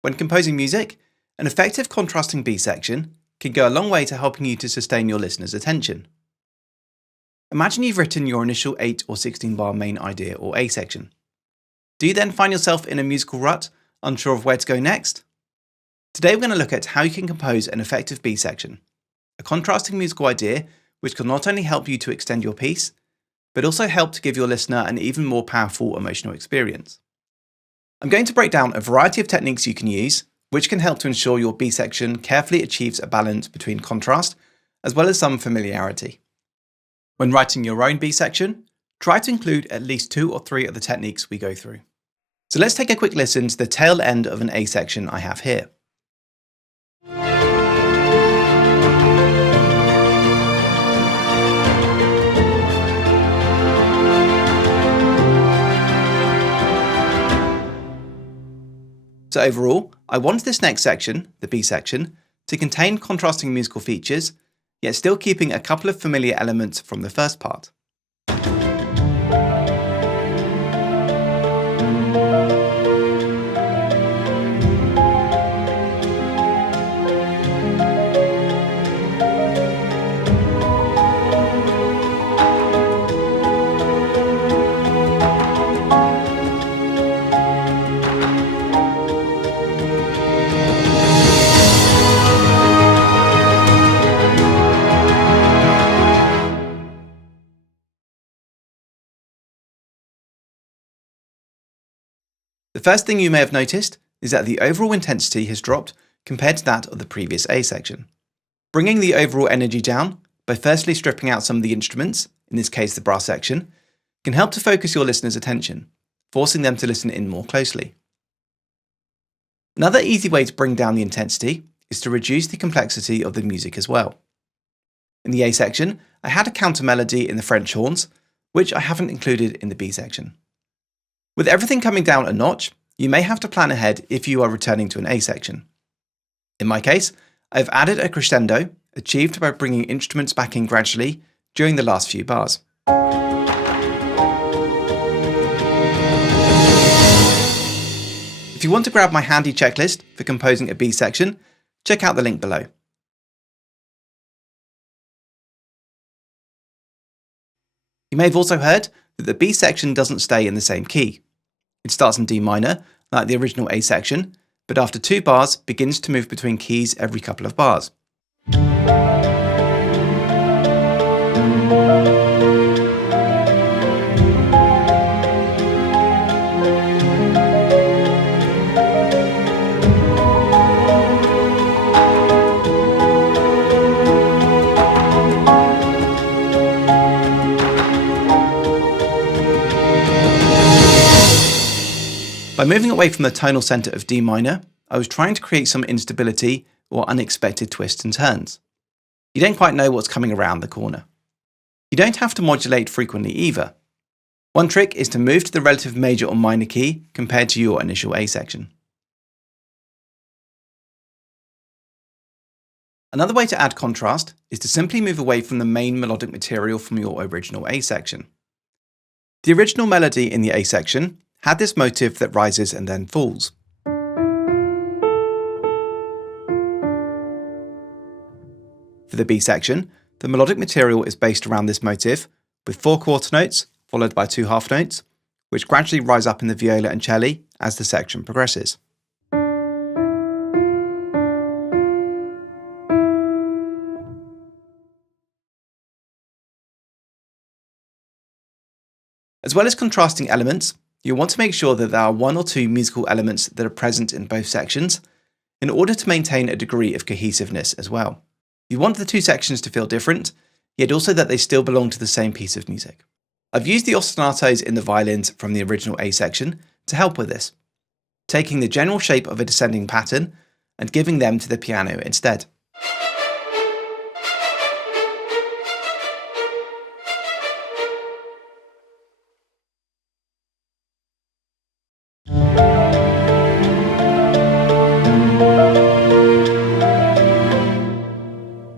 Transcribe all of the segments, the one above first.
When composing music, an effective contrasting B section can go a long way to helping you to sustain your listener's attention. Imagine you've written your initial 8 or 16 bar main idea or A section. Do you then find yourself in a musical rut, unsure of where to go next? Today we're going to look at how you can compose an effective B section, a contrasting musical idea which can not only help you to extend your piece, but also help to give your listener an even more powerful emotional experience. I'm going to break down a variety of techniques you can use, which can help to ensure your B section carefully achieves a balance between contrast as well as some familiarity. When writing your own B section, try to include at least 2 or 3 of the techniques we go through. So let's take a quick listen to the tail end of an A section I have here. So overall, I want this next section, the B section, to contain contrasting musical features, yet still keeping a couple of familiar elements from the first part. The first thing you may have noticed is that the overall intensity has dropped compared to that of the previous A section. Bringing the overall energy down by firstly stripping out some of the instruments, in this case the brass section, can help to focus your listener's attention, forcing them to listen in more closely. Another easy way to bring down the intensity is to reduce the complexity of the music as well. In the A section, I had a counter melody in the French horns, which I haven't included in the B section. With everything coming down a notch, you may have to plan ahead if you are returning to an A section. In my case, I've added a crescendo, achieved by bringing instruments back in gradually during the last few bars. If you want to grab my handy checklist for composing a B section, check out the link below. You may have also heard that the B section doesn't stay in the same key. It starts in D minor, like the original A section, but after 2 bars begins to move between keys every couple of bars. By moving away from the tonal centre of D minor, I was trying to create some instability or unexpected twists and turns. You don't quite know what's coming around the corner. You don't have to modulate frequently either. One trick is to move to the relative major or minor key compared to your initial A section. Another way to add contrast is to simply move away from the main melodic material from your original A section. The original melody in the A section had this motive that rises and then falls. For the B section, the melodic material is based around this motive, with 4 quarter notes followed by 2 half notes, which gradually rise up in the viola and cello as the section progresses. As well as contrasting elements, you want to make sure that there are 1 or 2 musical elements that are present in both sections in order to maintain a degree of cohesiveness as well. You want the 2 sections to feel different, yet also that they still belong to the same piece of music. I've used the ostinatos in the violins from the original A section to help with this, taking the general shape of a descending pattern and giving them to the piano instead.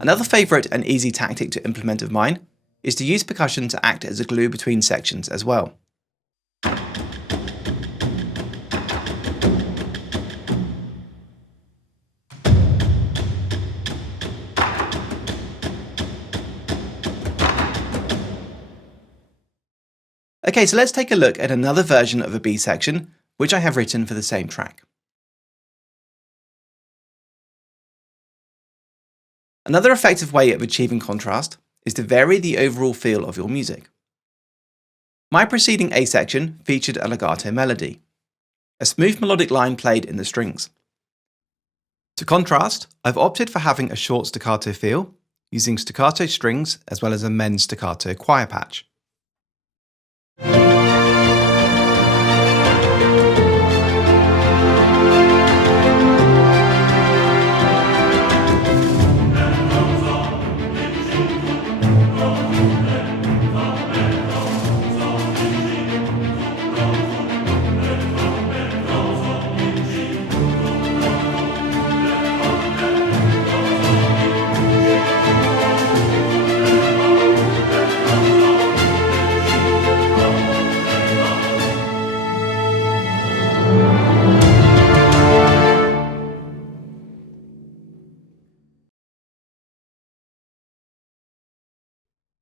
Another favourite and easy tactic to implement of mine is to use percussion to act as a glue between sections as well. Okay, so let's take a look at another version of a B section, which I have written for the same track. Another effective way of achieving contrast is to vary the overall feel of your music. My preceding A section featured a legato melody, a smooth melodic line played in the strings. To contrast, I've opted for having a short staccato feel, using staccato strings as well as a men staccato choir patch.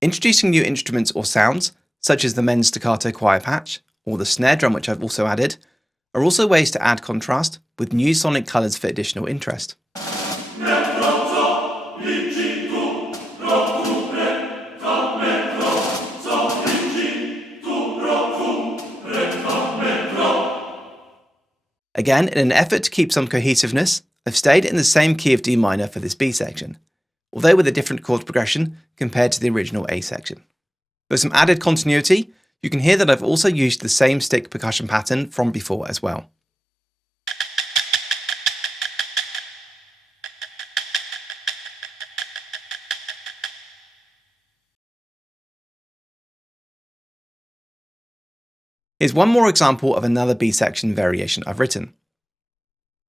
Introducing new instruments or sounds, such as the men's staccato choir patch, or the snare drum which I've also added, are also ways to add contrast with new sonic colours for additional interest. Again, in an effort to keep some cohesiveness, I've stayed in the same key of D minor for this B section, although with a different chord progression compared to the original A section. For some added continuity, you can hear that I've also used the same stick percussion pattern from before as well. Here's one more example of another B section variation I've written.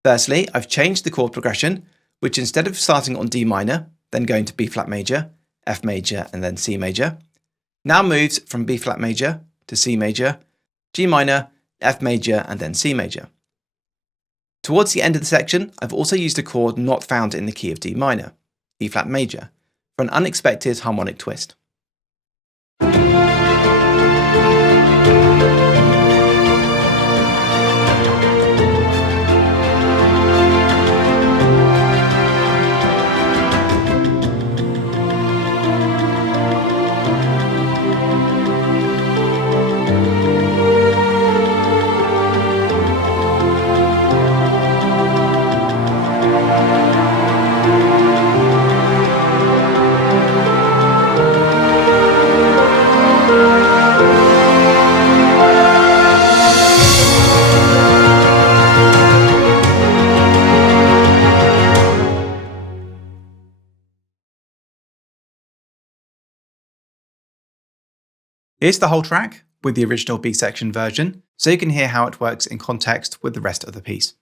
Firstly, I've changed the chord progression, which instead of starting on D minor, then going to B flat major, F major and then C major, now moves from B flat major to C major, G minor, F major and then C major. Towards the end of the section, I've also used a chord not found in the key of D minor, E flat major, for an unexpected harmonic twist. Here's the whole track with the original B section version, so you can hear how it works in context with the rest of the piece.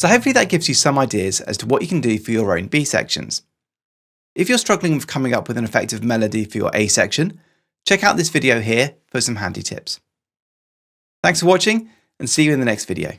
So hopefully that gives you some ideas as to what you can do for your own B sections. If you're struggling with coming up with an effective melody for your A section, check out this video here for some handy tips. Thanks for watching, and see you in the next video.